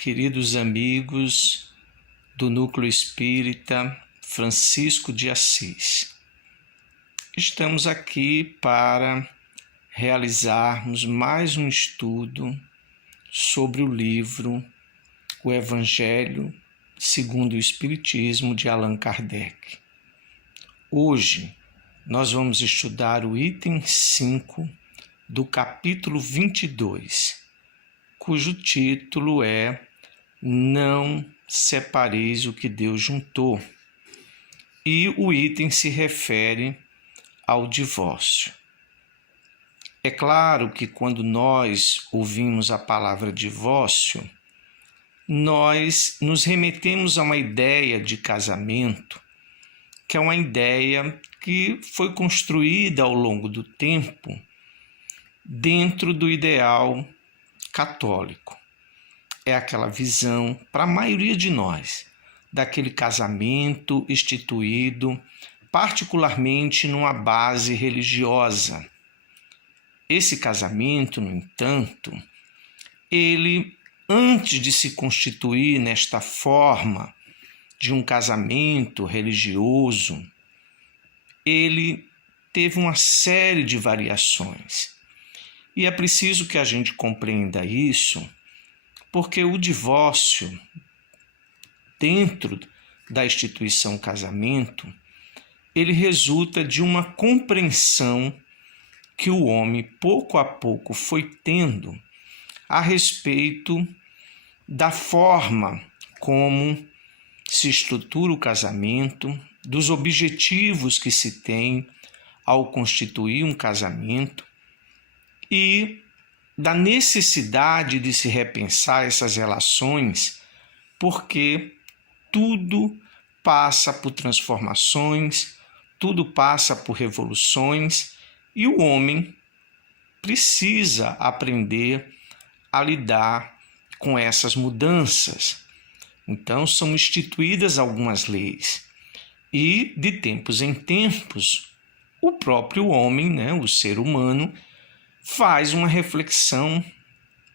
queridos amigos do Núcleo Espírita Francisco de Assis. Estamos aqui para realizarmos mais um estudo sobre o livro O Evangelho segundo o Espiritismo de Allan Kardec. Hoje nós vamos estudar o item 5 do capítulo 22, cujo título é Não separeis o que Deus juntou. E o item se refere ao divórcio. É claro que quando nós ouvimos a palavra divórcio, nós nos remetemos a uma ideia de casamento, que é uma ideia que foi construída ao longo do tempo dentro do ideal católico. É aquela visão, para a maioria de nós, daquele casamento instituído particularmente numa base religiosa. Esse casamento, no entanto, ele, antes de se constituir nesta forma de um casamento religioso, ele teve uma série de variações. E é preciso que a gente compreenda isso, porque o divórcio, dentro da instituição casamento, ele resulta de uma compreensão que o homem, pouco a pouco, foi tendo a respeito da forma como se estrutura o casamento, dos objetivos que se tem ao constituir um casamento e da necessidade de se repensar essas relações, porque tudo passa por transformações, tudo passa por revoluções e o homem precisa aprender a lidar com essas mudanças. Então, são instituídas algumas leis e, de tempos em tempos, o próprio homem, o ser humano, faz uma reflexão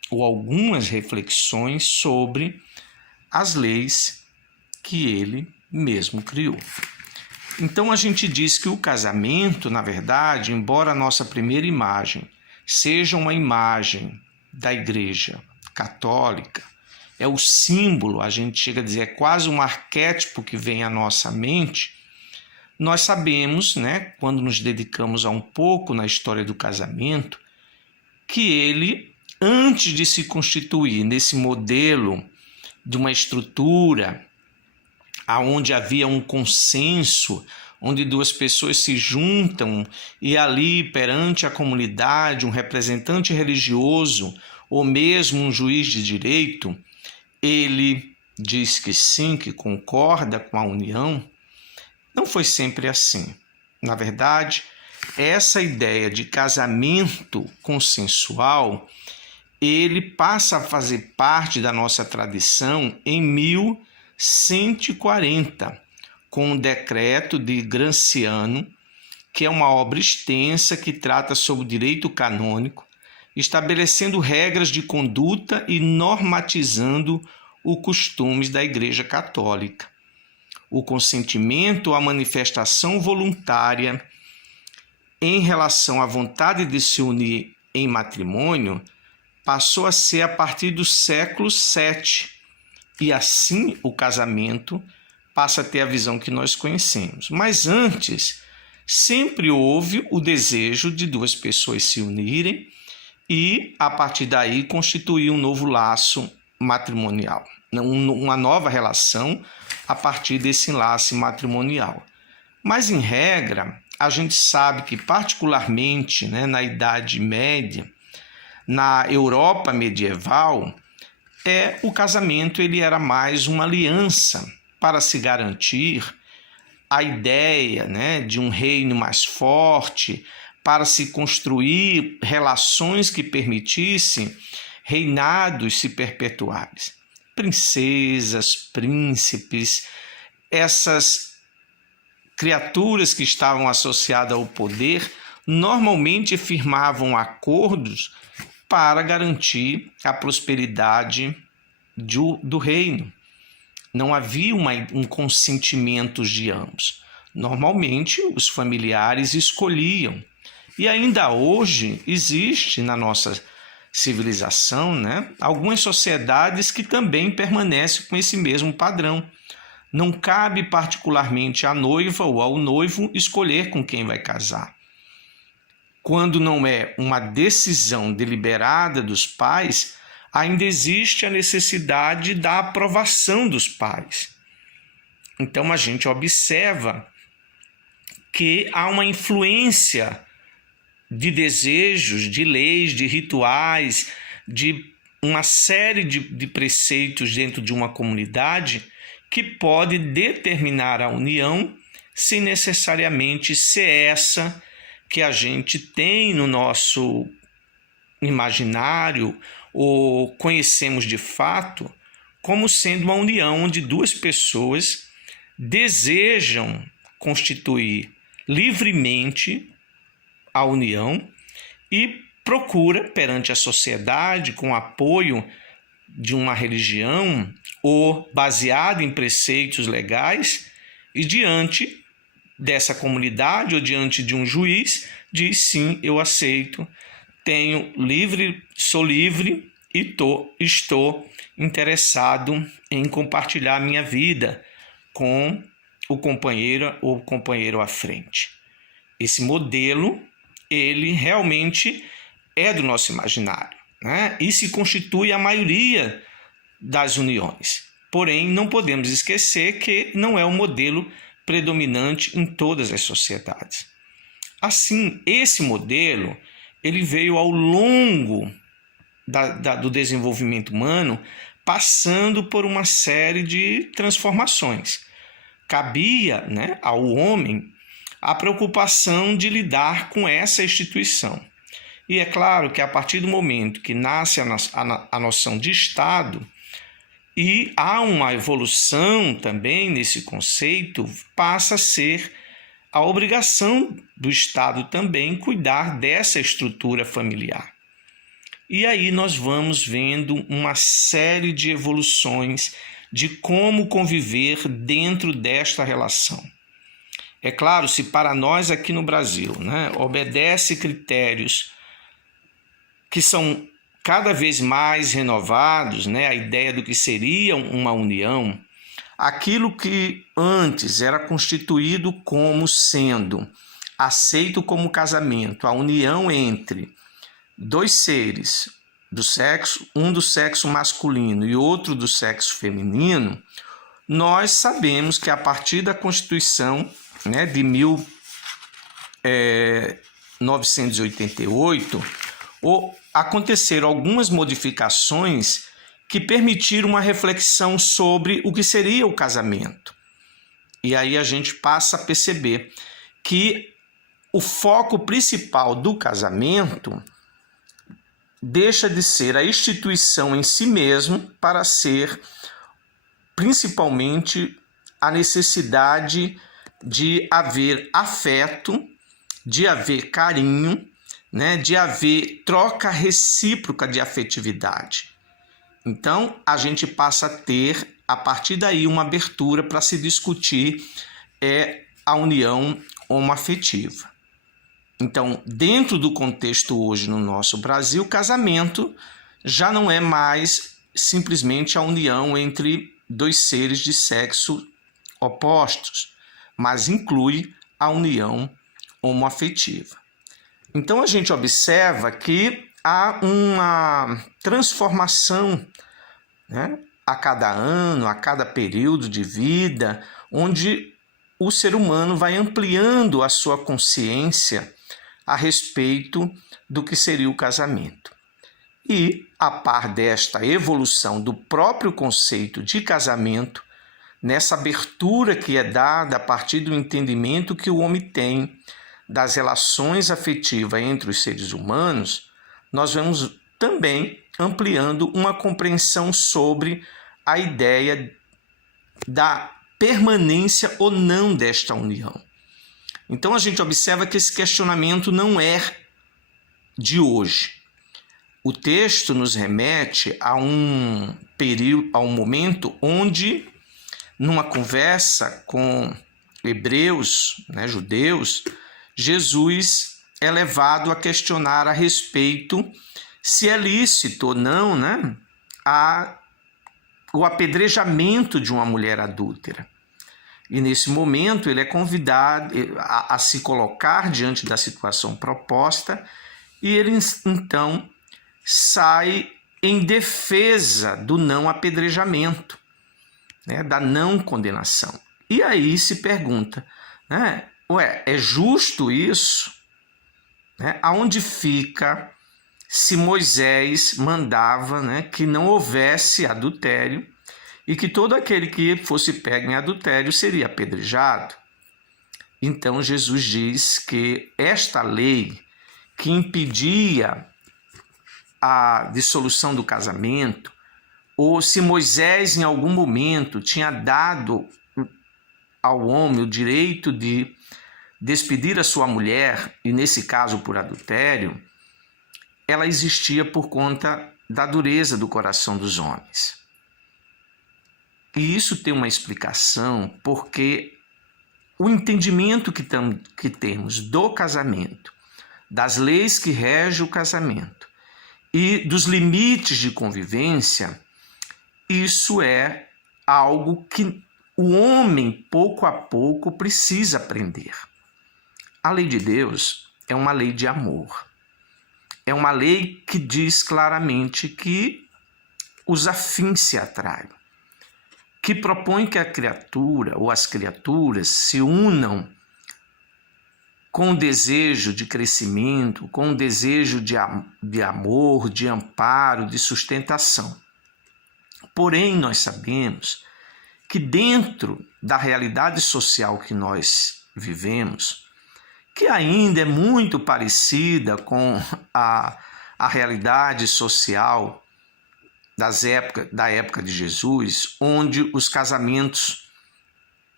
ou algumas reflexões sobre as leis que ele mesmo criou. Então a gente diz que o casamento, na verdade, embora a nossa primeira imagem seja uma imagem da Igreja Católica, é o símbolo, a gente chega a dizer, é quase um arquétipo que vem à nossa mente, nós sabemos, quando nos dedicamos a um pouco na história do casamento, que ele, antes de se constituir nesse modelo de uma estrutura onde havia um consenso, onde duas pessoas se juntam e ali perante a comunidade, um representante religioso ou mesmo um juiz de direito, ele diz que sim, que concorda com a união. Não foi sempre assim. Na verdade, essa ideia de casamento consensual, ele passa a fazer parte da nossa tradição em 1140, com o decreto de Graciano, que é uma obra extensa que trata sobre o direito canônico, estabelecendo regras de conduta e normatizando os costumes da Igreja Católica. O consentimento à manifestação voluntária em relação à vontade de se unir em matrimônio passou a ser a partir do século VII, e assim o casamento passa a ter a visão que nós conhecemos. Mas antes, sempre houve o desejo de duas pessoas se unirem e, a partir daí, constituir um novo laço matrimonial, uma nova relação a partir desse laço matrimonial. Mas, em regra, a gente sabe que, particularmente na Idade Média, na Europa medieval, o casamento ele era mais uma aliança para se garantir a ideia de um reino mais forte, para se construir relações que permitissem reinados se perpetuarem. Princesas, príncipes, essas criaturas que estavam associadas ao poder normalmente firmavam acordos para garantir a prosperidade do reino. Não havia um consentimento de ambos. Normalmente, os familiares escolhiam. E ainda hoje existe na nossa civilização, né, algumas sociedades que também permanecem com esse mesmo padrão. Não cabe particularmente à noiva ou ao noivo escolher com quem vai casar. Quando não é uma decisão deliberada dos pais, ainda existe a necessidade da aprovação dos pais. Então a gente observa que há uma influência de desejos, de leis, de rituais, de uma série de preceitos dentro de uma comunidade que pode determinar a união sem necessariamente ser essa que a gente tem no nosso imaginário ou conhecemos de fato como sendo uma união onde duas pessoas desejam constituir livremente a união e procura perante a sociedade, com apoio de uma religião ou baseado em preceitos legais, e diante dessa comunidade ou diante de um juiz, diz sim, eu aceito, sou livre e estou interessado em compartilhar minha vida com o companheiro ou companheiro à frente. Esse modelo, ele realmente é do nosso imaginário, né? E se constitui a maioria das uniões. Porém, não podemos esquecer que não é o modelo predominante em todas as sociedades. Assim, esse modelo ele veio ao longo do desenvolvimento humano, passando por uma série de transformações. Cabia, né, ao homem a preocupação de lidar com essa instituição. E é claro que a partir do momento que nasce a noção de Estado, e há uma evolução também nesse conceito, passa a ser a obrigação do Estado também cuidar dessa estrutura familiar. E aí nós vamos vendo uma série de evoluções de como conviver dentro desta relação. É claro, se para nós aqui no Brasil, né, obedece critérios que são cada vez mais renovados, né, a ideia do que seria uma união, aquilo que antes era constituído como sendo aceito como casamento, a união entre dois seres do sexo, um do sexo masculino e outro do sexo feminino, nós sabemos que a partir da Constituição, né, de 1988, aconteceram algumas modificações que permitiram uma reflexão sobre o que seria o casamento. E aí a gente passa a perceber que o foco principal do casamento deixa de ser a instituição em si mesmo para ser principalmente a necessidade de haver afeto, de haver carinho, né, de haver troca recíproca de afetividade. Então, a gente passa a ter, a partir daí, uma abertura para se discutir a união homoafetiva. Então, dentro do contexto hoje no nosso Brasil, o casamento já não é mais simplesmente a união entre dois seres de sexo opostos, mas inclui a união homoafetiva. Então a gente observa que há uma transformação, né, a cada ano, a cada período de vida, onde o ser humano vai ampliando a sua consciência a respeito do que seria o casamento. E, a par desta evolução do próprio conceito de casamento, nessa abertura que é dada a partir do entendimento que o homem tem das relações afetivas entre os seres humanos, nós vamos também ampliando uma compreensão sobre a ideia da permanência ou não desta união. Então a gente observa que esse questionamento não é de hoje. o texto nos remete a um período, a um momento onde, numa conversa com hebreus, judeus, Jesus é levado a questionar a respeito se é lícito ou não, o apedrejamento de uma mulher adúltera. E nesse momento ele é convidado a se colocar diante da situação proposta e ele então sai em defesa do não apedrejamento, da não condenação. E aí se pergunta, é justo isso? Aonde fica se Moisés mandava que não houvesse adultério e que todo aquele que fosse pego em adultério seria apedrejado? Então Jesus diz que esta lei que impedia a dissolução do casamento, ou se Moisés em algum momento tinha dado ao homem o direito de despedir a sua mulher, e nesse caso por adultério, ela existia por conta da dureza do coração dos homens. E isso tem uma explicação porque o entendimento que temos do casamento, das leis que regem o casamento e dos limites de convivência, isso é algo que o homem, pouco a pouco, precisa aprender. A lei de Deus é uma lei de amor. É uma lei que diz claramente que os afins se atraem, que propõe que a criatura ou as criaturas se unam com o desejo de crescimento, com o desejo de amor, de amparo, de sustentação. Porém, nós sabemos que dentro da realidade social que nós vivemos, que ainda é muito parecida com a realidade social da época de Jesus, onde os casamentos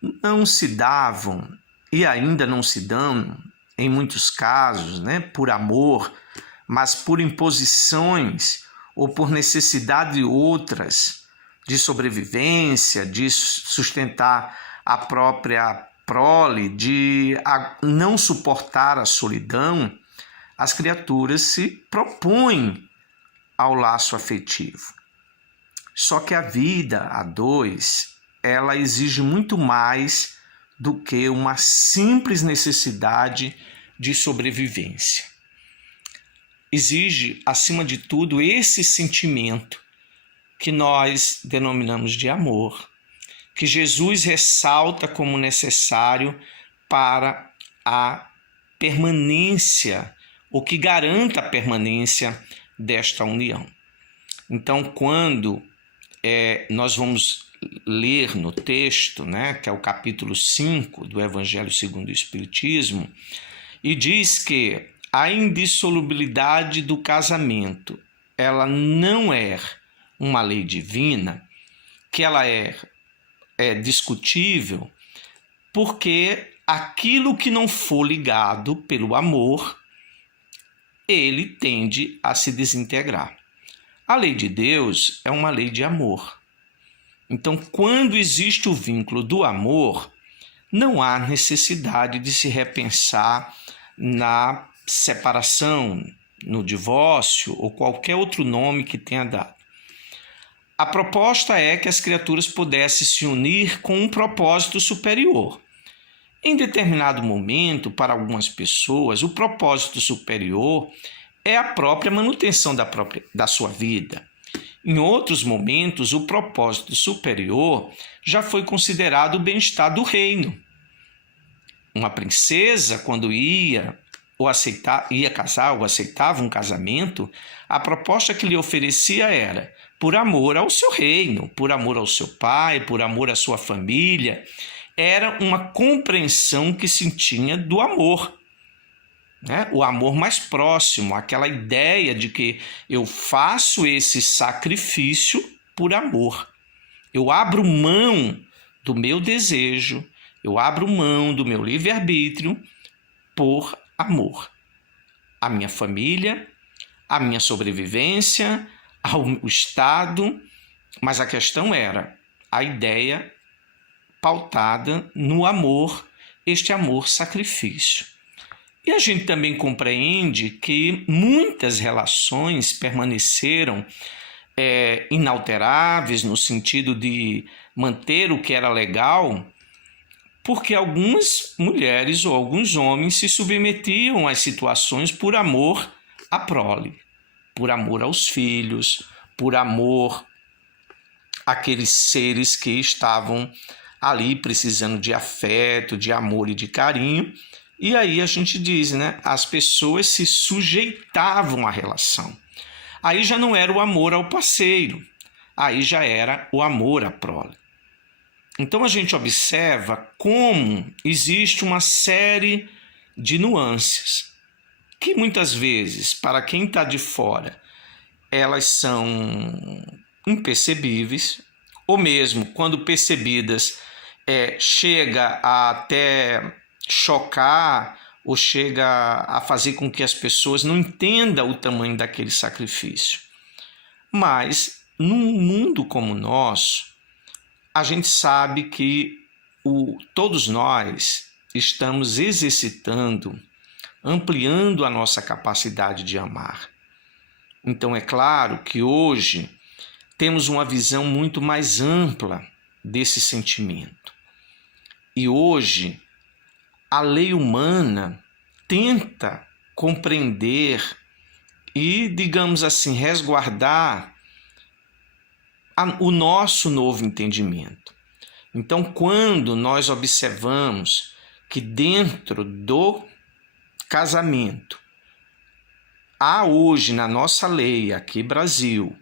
não se davam e ainda não se dão, em muitos casos, por amor, mas por imposições ou por necessidade outras de sobrevivência, de sustentar a própria prole, de não suportar a solidão, as criaturas se propõem ao laço afetivo. Só que a vida a dois, ela exige muito mais do que uma simples necessidade de sobrevivência. Exige, acima de tudo, esse sentimento que nós denominamos de amor, que Jesus ressalta como necessário para a permanência, ou que garanta a permanência desta união. Então, quando nós vamos ler no texto, que é o capítulo 5 do Evangelho segundo o Espiritismo, e diz que a indissolubilidade do casamento, ela não é uma lei divina, que ela é discutível, porque aquilo que não for ligado pelo amor, ele tende a se desintegrar. A lei de Deus é uma lei de amor. Então, quando existe o vínculo do amor, não há necessidade de se repensar na separação, no divórcio ou qualquer outro nome que tenha dado. A proposta é que as criaturas pudessem se unir com um propósito superior. Em determinado momento, para algumas pessoas, o propósito superior é a própria manutenção da sua vida. Em outros momentos, o propósito superior já foi considerado o bem-estar do reino. Uma princesa, quando ia casar ou aceitava um casamento, a proposta que lhe oferecia era por amor ao seu reino, por amor ao seu pai, por amor à sua família. Era uma compreensão que se tinha do amor, o amor mais próximo, aquela ideia de que eu faço esse sacrifício por amor. Eu abro mão do meu desejo, eu abro mão do meu livre-arbítrio por amor. A minha família, à minha sobrevivência, ao Estado, mas a questão era a ideia pautada no amor, este amor-sacrifício. E a gente também compreende que muitas relações permaneceram inalteráveis no sentido de manter o que era legal, porque algumas mulheres ou alguns homens se submetiam às situações por amor à prole, por amor aos filhos, por amor àqueles seres que estavam ali precisando de afeto, de amor e de carinho. E aí a gente diz, né? As pessoas se sujeitavam à relação. Aí já não era o amor ao parceiro, aí já era o amor à prole. Então a gente observa como existe uma série de nuances que muitas vezes, para quem está de fora, elas são impercebíveis, ou mesmo quando percebidas, chega a até chocar ou chega a fazer com que as pessoas não entendam o tamanho daquele sacrifício. Mas, num mundo como o nosso, a gente sabe que todos nós estamos exercitando, ampliando a nossa capacidade de amar. Então, é claro que hoje temos uma visão muito mais ampla desse sentimento. E hoje, a lei humana tenta compreender e, digamos assim, resguardar o nosso novo entendimento. Então, quando nós observamos que dentro do casamento há hoje na nossa lei aqui Brasil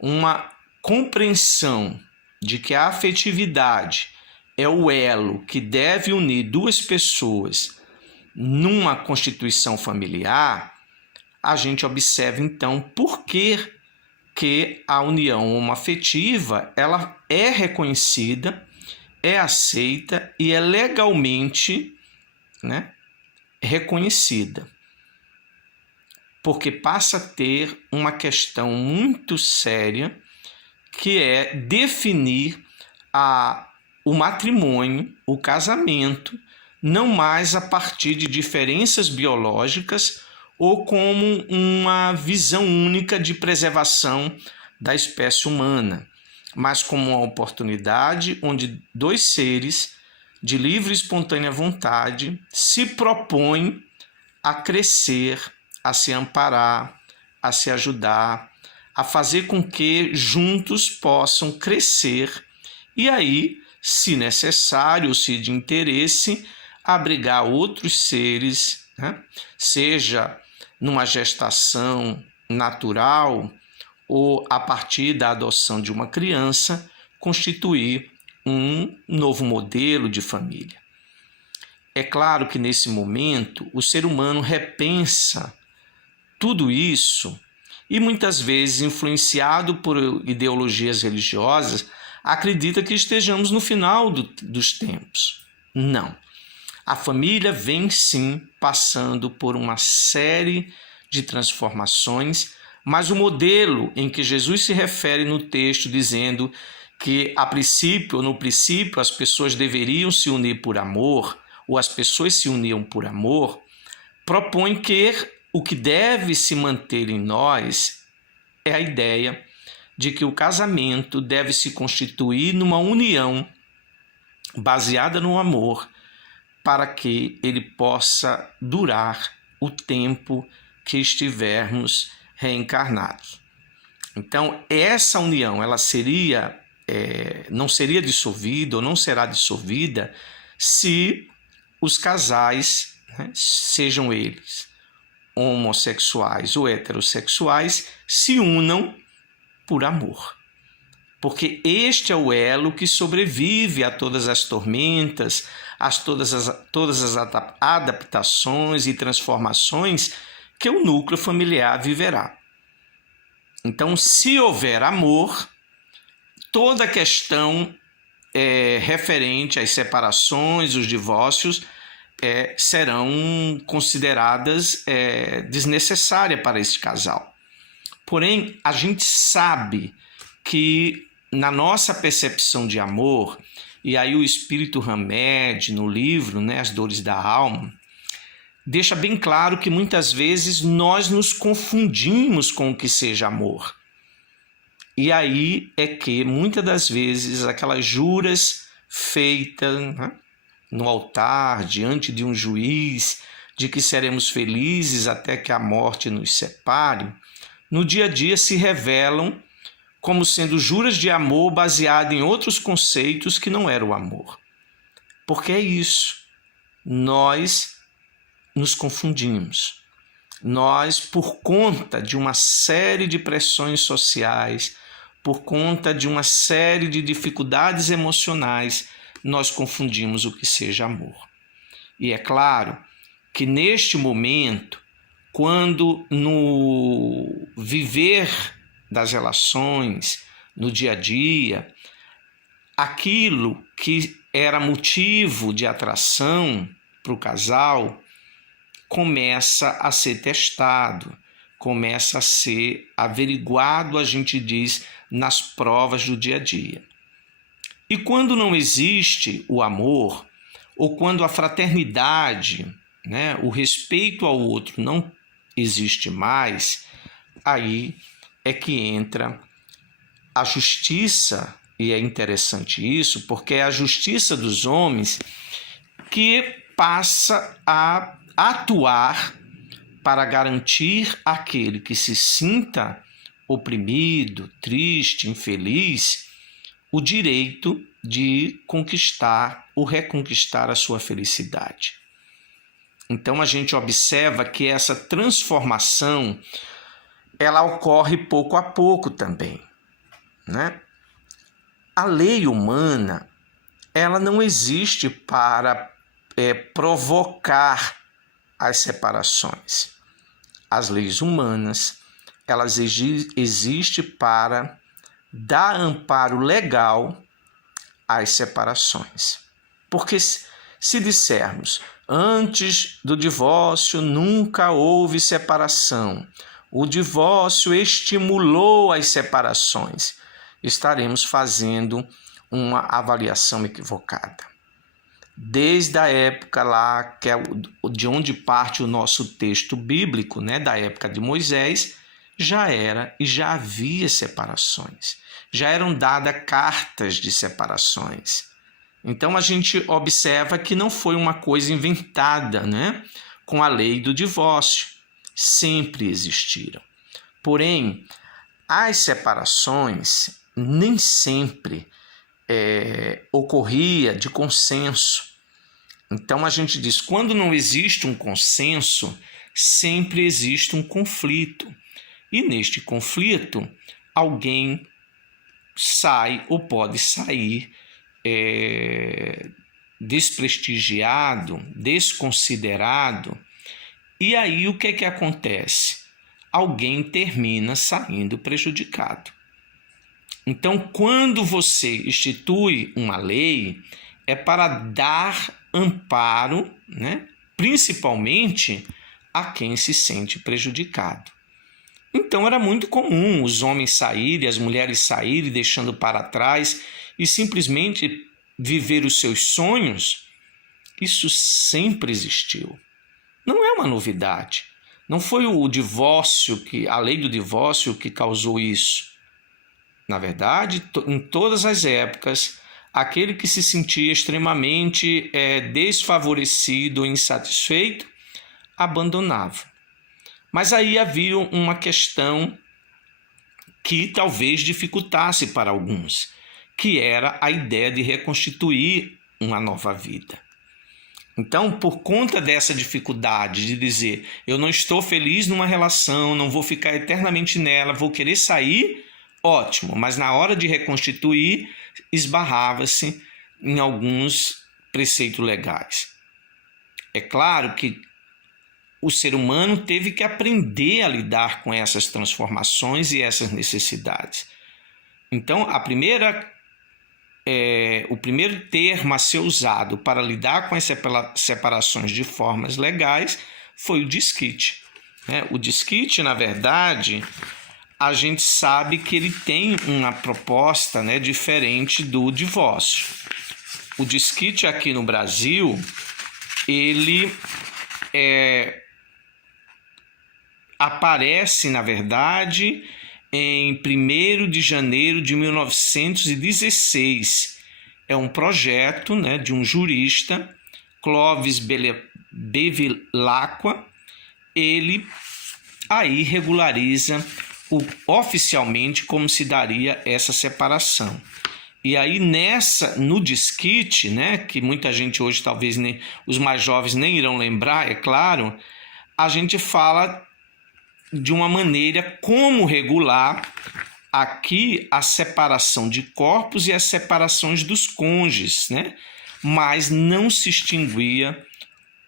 uma compreensão de que a afetividade é o elo que deve unir duas pessoas numa constituição familiar, a gente observa então por que a união homoafetiva ela é reconhecida, é aceita e é legalmente, né, reconhecida. Porque passa a ter uma questão muito séria que é definir o matrimônio, o casamento, não mais a partir de diferenças biológicas ou como uma visão única de preservação da espécie humana, mas como uma oportunidade onde dois seres de livre e espontânea vontade se propõem a crescer, a se amparar, a se ajudar, a fazer com que juntos possam crescer e aí, se necessário, se de interesse, abrigar outros seres, né? Seja numa gestação natural ou a partir da adoção de uma criança, constituir um novo modelo de família. É claro que nesse momento o ser humano repensa tudo isso e muitas vezes, influenciado por ideologias religiosas, acredita que estejamos no final dos tempos. Não. A família vem sim passando por uma série de transformações, mas o modelo em que Jesus se refere no texto dizendo que no princípio as pessoas deveriam se unir por amor, ou as pessoas se uniam por amor, propõe que o que deve se manter em nós é a ideia de que o casamento deve se constituir numa união baseada no amor para que ele possa durar o tempo que estivermos reencarnados. Então, essa união ela não seria dissolvida ou não será dissolvida se os casais, né, sejam eles homossexuais ou heterossexuais, se unam por amor. Porque este é o elo que sobrevive a todas as tormentas, todas as adaptações e transformações que o núcleo familiar viverá. Então, se houver amor, toda a questão referente às separações, os divórcios, serão consideradas desnecessárias para este casal. Porém, a gente sabe que na nossa percepção de amor, e aí o Espírito Hamed, no livro, né, As Dores da Alma, deixa bem claro que muitas vezes nós nos confundimos com o que seja amor. E aí é que muitas das vezes aquelas juras feitas, né, no altar, diante de um juiz, de que seremos felizes até que a morte nos separe, no dia a dia se revelam como sendo juras de amor baseadas em outros conceitos que não era o amor. Porque é isso, nós nos confundimos. Nós, por conta de uma série de pressões sociais, por conta de uma série de dificuldades emocionais, nós confundimos o que seja amor. E é claro que neste momento, quando no viver das relações, no dia a dia, aquilo que era motivo de atração para o casal começa a ser testado, começa a ser averiguado, a gente diz, nas provas do dia a dia. E quando não existe o amor, ou quando a fraternidade, né, o respeito ao outro não existe mais, aí é que entra a justiça, e é interessante isso, porque é a justiça dos homens que passa a atuar para garantir àquele que se sinta oprimido, triste, infeliz, o direito de conquistar ou reconquistar a sua felicidade. Então a gente observa que essa transformação ela ocorre pouco a pouco também, né? A lei humana ela não existe para provocar as separações. As leis humanas elas existem para dar amparo legal às separações. Porque se dissermos antes do divórcio nunca houve separação, o divórcio estimulou as separações, estaremos fazendo uma avaliação equivocada. Desde a época lá, que é de onde parte o nosso texto bíblico, né, da época de Moisés, já era e já havia separações. Já eram dadas cartas de separações. Então a gente observa que não foi uma coisa inventada, né, com a lei do divórcio. Sempre existiram. Porém, as separações nem sempre ocorria de consenso. Então a gente diz, quando não existe um consenso, sempre existe um conflito. E neste conflito, alguém sai ou pode sair desprestigiado, desconsiderado. E aí o que é que acontece? Alguém termina saindo prejudicado. Então, quando você institui uma lei, é para dar amparo, né, principalmente a quem se sente prejudicado. Então, era muito comum os homens saírem, as mulheres saírem, deixando para trás e simplesmente viver os seus sonhos. Isso sempre existiu. Não é uma novidade. Não foi o divórcio, a lei do divórcio que causou isso. Na verdade, em todas as épocas, aquele que se sentia extremamente desfavorecido ou insatisfeito, abandonava. Mas aí havia uma questão que talvez dificultasse para alguns, que era a ideia de reconstituir uma nova vida. Então, por conta dessa dificuldade de dizer, eu não estou feliz numa relação, não vou ficar eternamente nela, vou querer sair, ótimo, mas na hora de reconstituir, esbarrava-se em alguns preceitos legais. É claro que o ser humano teve que aprender a lidar com essas transformações e essas necessidades. Então, o primeiro termo a ser usado para lidar com as separações de formas legais foi o desquite. O desquite, na verdade, a gente sabe que ele tem uma proposta, né, diferente do divórcio. O desquite aqui no Brasil, ele aparece, na verdade, em 1º de janeiro de 1916. É um projeto, né, de um jurista, Clovis Bevilacqua. Ele aí regulariza oficialmente como se daria essa separação. E aí no desquite, né, que muita gente hoje, talvez os mais jovens nem irão lembrar, é claro, a gente fala de uma maneira como regular aqui a separação de corpos e as separações dos cônjuges, né? Mas não se extinguia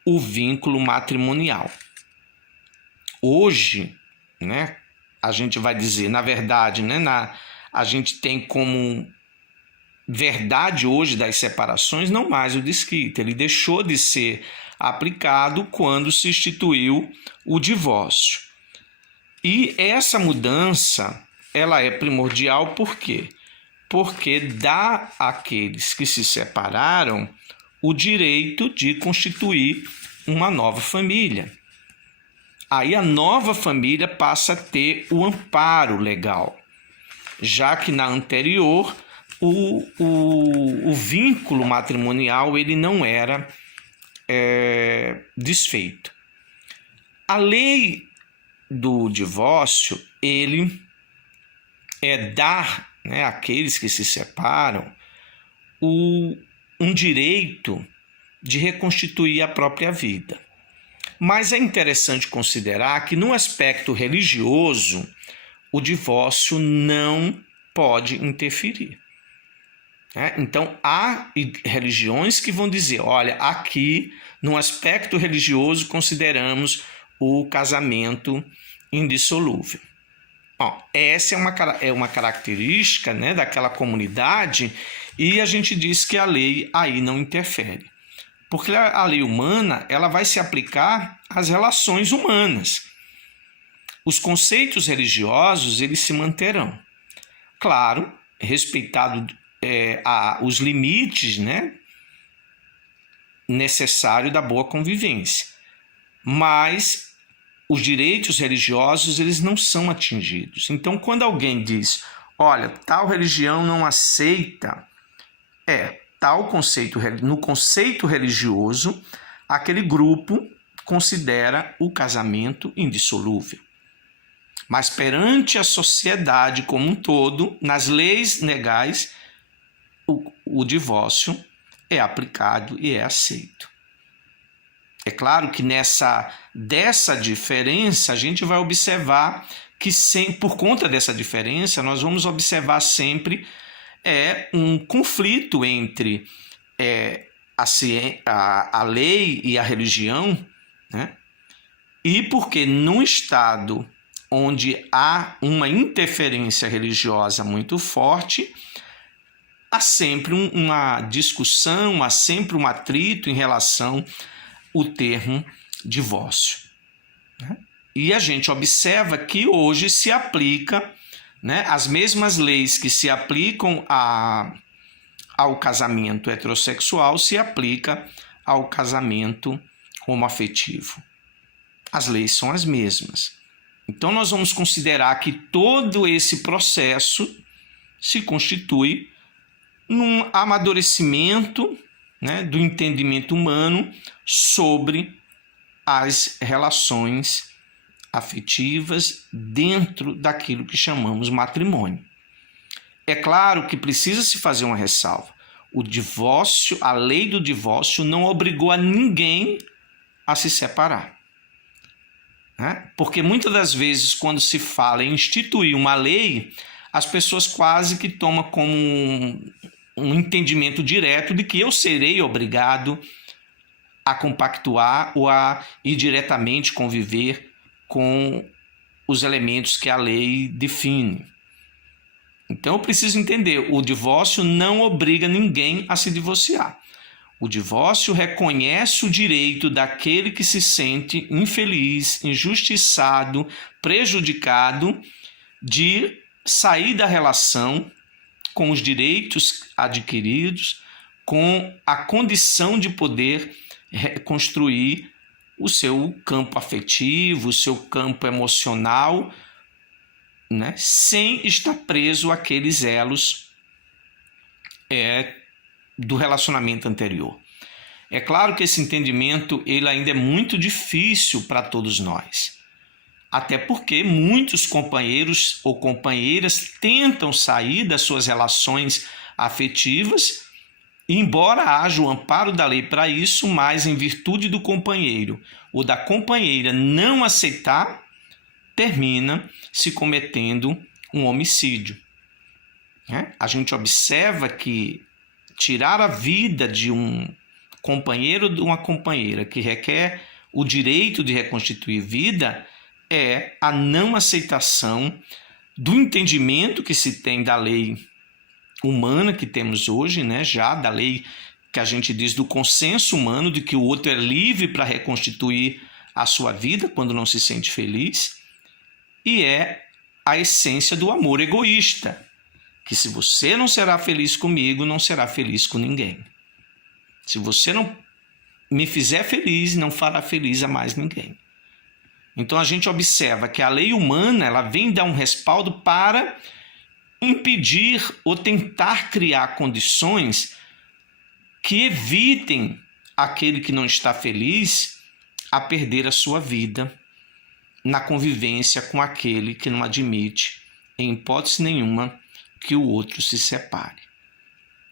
o vínculo matrimonial. Hoje, né, a gente vai dizer, na verdade, né, a gente tem como verdade hoje das separações não mais o desquite. Ele deixou de ser aplicado quando se instituiu o divórcio. E essa mudança, ela é primordial por quê? Porque dá àqueles que se separaram o direito de constituir uma nova família. Aí a nova família passa a ter o amparo legal, já que na anterior o vínculo matrimonial ele não era desfeito. A lei do divórcio, ele dar, né, àqueles que se separam um direito de reconstituir a própria vida. Mas é interessante considerar que no aspecto religioso o divórcio não pode interferir. Então há religiões que vão dizer, olha, aqui no aspecto religioso consideramos o casamento indissolúvel. Essa é uma característica, né, daquela comunidade, e a gente diz que a lei aí não interfere. Porque a lei humana ela vai se aplicar às relações humanas. Os conceitos religiosos eles se manterão. Claro, respeitado os limites, né, necessários da boa convivência. Mas os direitos religiosos eles não são atingidos. Então, quando alguém diz, olha, tal religião não aceita, no conceito religioso, aquele grupo considera o casamento indissolúvel. Mas perante a sociedade como um todo, nas leis legais, o divórcio é aplicado e é aceito. É claro que dessa diferença, a gente vai observar que, por conta dessa diferença, nós vamos observar sempre um conflito entre a lei e a religião, né? E porque num estado onde há uma interferência religiosa muito forte, há sempre uma discussão, há sempre um atrito em relação ao termo divórcio. E a gente observa que hoje se aplica, né, as mesmas leis que se aplicam ao casamento heterossexual se aplica ao casamento homoafetivo. As leis são as mesmas. Então nós vamos considerar que todo esse processo se constitui num amadurecimento, né, do entendimento humano sobre as relações afetivas dentro daquilo que chamamos matrimônio. É claro que precisa se fazer uma ressalva. O divórcio, a lei do divórcio não obrigou a ninguém a se separar. Porque muitas das vezes, quando se fala em instituir uma lei, as pessoas quase que tomam como um entendimento direto de que eu serei obrigado a compactuar ou a ir diretamente conviver com os elementos que a lei define. Então eu preciso entender, o divórcio não obriga ninguém a se divorciar. O divórcio reconhece o direito daquele que se sente infeliz, injustiçado, prejudicado de sair da relação com os direitos adquiridos, com a condição de poder reconstruir o seu campo afetivo, o seu campo emocional, né, sem estar preso àqueles elos do relacionamento anterior. É claro que esse entendimento ele ainda é muito difícil para todos nós, até porque muitos companheiros ou companheiras tentam sair das suas relações afetivas, embora haja o amparo da lei para isso, mas em virtude do companheiro ou da companheira não aceitar, termina se cometendo um homicídio. A gente observa que tirar a vida de um companheiro ou de uma companheira que requer o direito de reconstituir vida é a não aceitação do entendimento que se tem da lei humana que temos hoje, né? Já da lei que a gente diz do consenso humano, de que o outro é livre para reconstituir a sua vida quando não se sente feliz, e é a essência do amor egoísta, que se você não será feliz comigo, não será feliz com ninguém. Se você não me fizer feliz, não fará feliz a mais ninguém. Então a gente observa que a lei humana ela vem dar um respaldo para impedir ou tentar criar condições que evitem aquele que não está feliz a perder a sua vida na convivência com aquele que não admite, em hipótese nenhuma, que o outro se separe.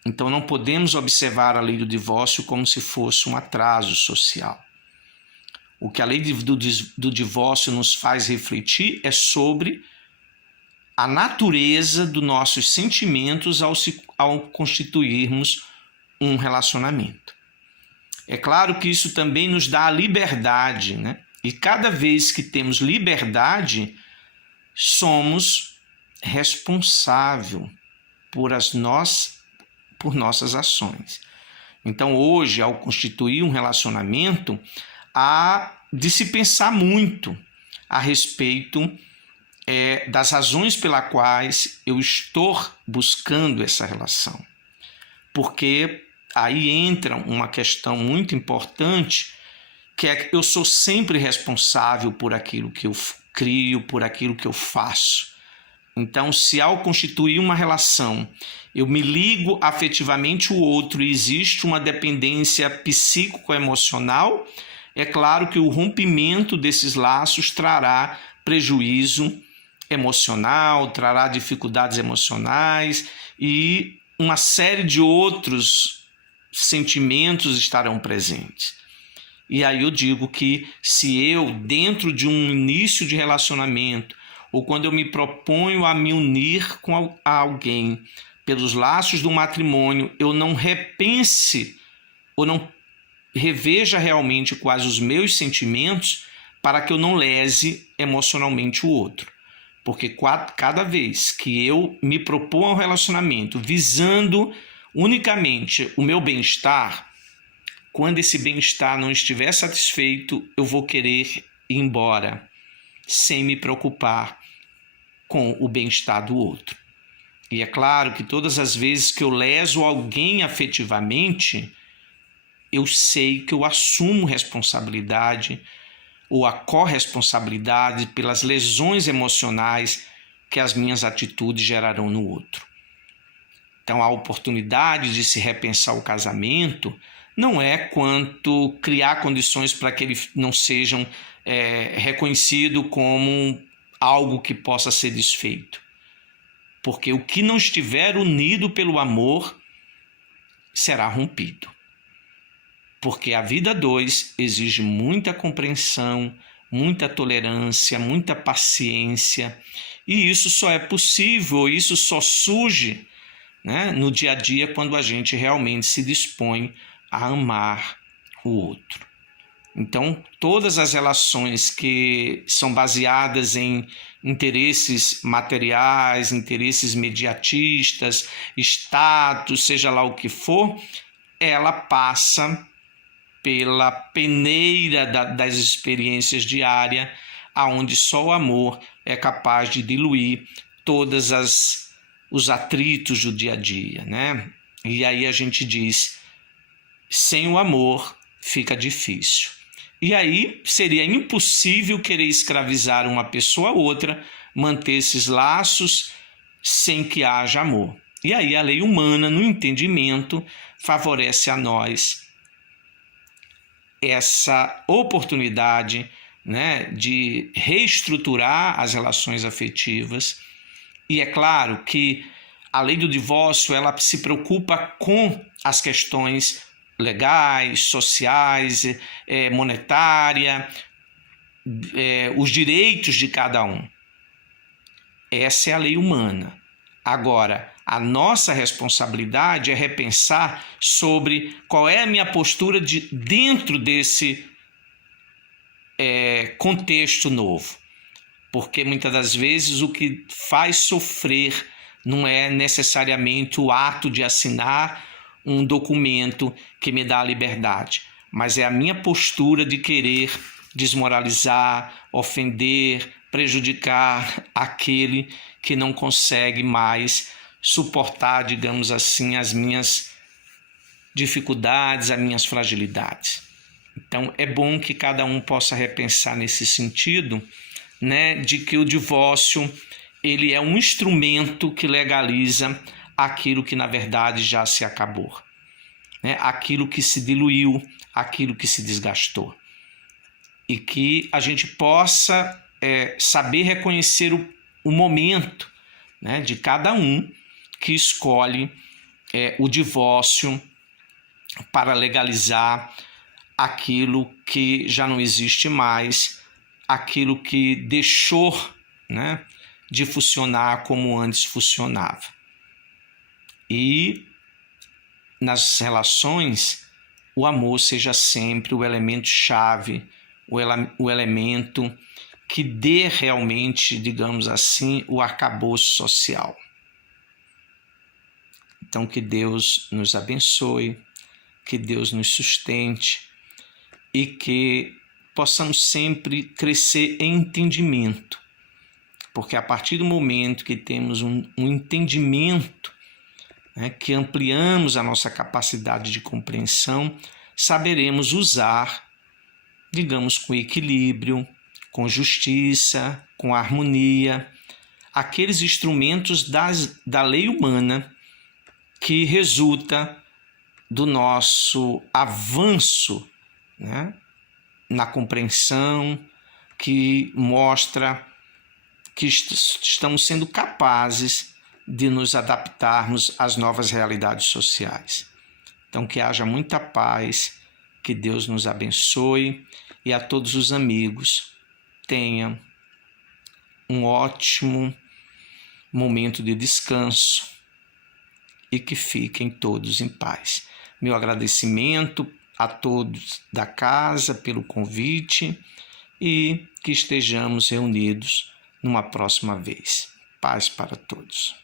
Então não podemos observar a lei do divórcio como se fosse um atraso social. O que a lei do divórcio nos faz refletir é sobre a natureza dos nossos sentimentos ao constituirmos um relacionamento. É claro que isso também nos dá a liberdade, né? E cada vez que temos liberdade, somos responsáveis por nossas ações. Então, hoje, ao constituir um relacionamento, há de se pensar muito a respeito das razões pelas quais eu estou buscando essa relação. Porque aí entra uma questão muito importante, que é que eu sou sempre responsável por aquilo que eu crio, por aquilo que eu faço. Então, se ao constituir uma relação, eu me ligo afetivamente ao outro e existe uma dependência psíquico-emocional, é claro que o rompimento desses laços trará prejuízo emocional, trará dificuldades emocionais e uma série de outros sentimentos estarão presentes. E aí eu digo que se eu, dentro de um início de relacionamento, ou quando eu me proponho a me unir com alguém pelos laços do matrimônio, eu não repense ou não reveja realmente quais os meus sentimentos para que eu não lese emocionalmente o outro. Porque cada vez que eu me proponho um relacionamento visando unicamente o meu bem-estar, quando esse bem-estar não estiver satisfeito, eu vou querer ir embora, sem me preocupar com o bem-estar do outro. E é claro que todas as vezes que eu leso alguém afetivamente, eu sei que eu assumo responsabilidade ou a corresponsabilidade pelas lesões emocionais que as minhas atitudes gerarão no outro. Então, a oportunidade de se repensar o casamento não é quanto criar condições para que ele não sejam reconhecido como algo que possa ser desfeito. Porque o que não estiver unido pelo amor será rompido. Porque a vida a dois exige muita compreensão, muita tolerância, muita paciência. E isso só é possível, isso só surge, né, no dia a dia quando a gente realmente se dispõe a amar o outro. Então, todas as relações que são baseadas em interesses materiais, interesses mediatistas, status, seja lá o que for, ela passa pela peneira das experiências diárias, aonde só o amor é capaz de diluir todas os atritos do dia a dia, né? E aí a gente diz, sem o amor fica difícil. E aí seria impossível querer escravizar uma pessoa a outra, manter esses laços sem que haja amor. E aí a lei humana, no entendimento, favorece a nós essa oportunidade, né, de reestruturar as relações afetivas. E é claro que a lei do divórcio, ela se preocupa com as questões legais, sociais, monetária, os direitos de cada um. Essa é a lei humana. Agora, a nossa responsabilidade é repensar sobre qual é a minha postura dentro desse contexto novo. Porque muitas das vezes o que faz sofrer não é necessariamente o ato de assinar um documento que me dá a liberdade, mas é a minha postura de querer desmoralizar, ofender, prejudicar aquele que não consegue mais suportar, digamos assim, as minhas dificuldades, as minhas fragilidades. Então, é bom que cada um possa repensar nesse sentido, né, de que o divórcio ele é um instrumento que legaliza aquilo que, na verdade, já se acabou, né? Aquilo que se diluiu, aquilo que se desgastou. E que a gente possa saber reconhecer o momento, né, de cada um que escolhe o divórcio para legalizar aquilo que já não existe mais, aquilo que deixou, né, de funcionar como antes funcionava. E nas relações, o amor seja sempre o elemento chave, o elemento que dê realmente, digamos assim, o arcabouço social. Então, que Deus nos abençoe, que Deus nos sustente e que possamos sempre crescer em entendimento, porque a partir do momento que temos um entendimento, né, que ampliamos a nossa capacidade de compreensão, saberemos usar, digamos, com equilíbrio, com justiça, com harmonia, aqueles instrumentos da lei humana que resulta do nosso avanço, né, na compreensão, que mostra que estamos sendo capazes de nos adaptarmos às novas realidades sociais. Então, que haja muita paz, que Deus nos abençoe e a todos os amigos tenham um ótimo momento de descanso e que fiquem todos em paz. Meu agradecimento a todos da casa pelo convite e que estejamos reunidos numa próxima vez. Paz para todos.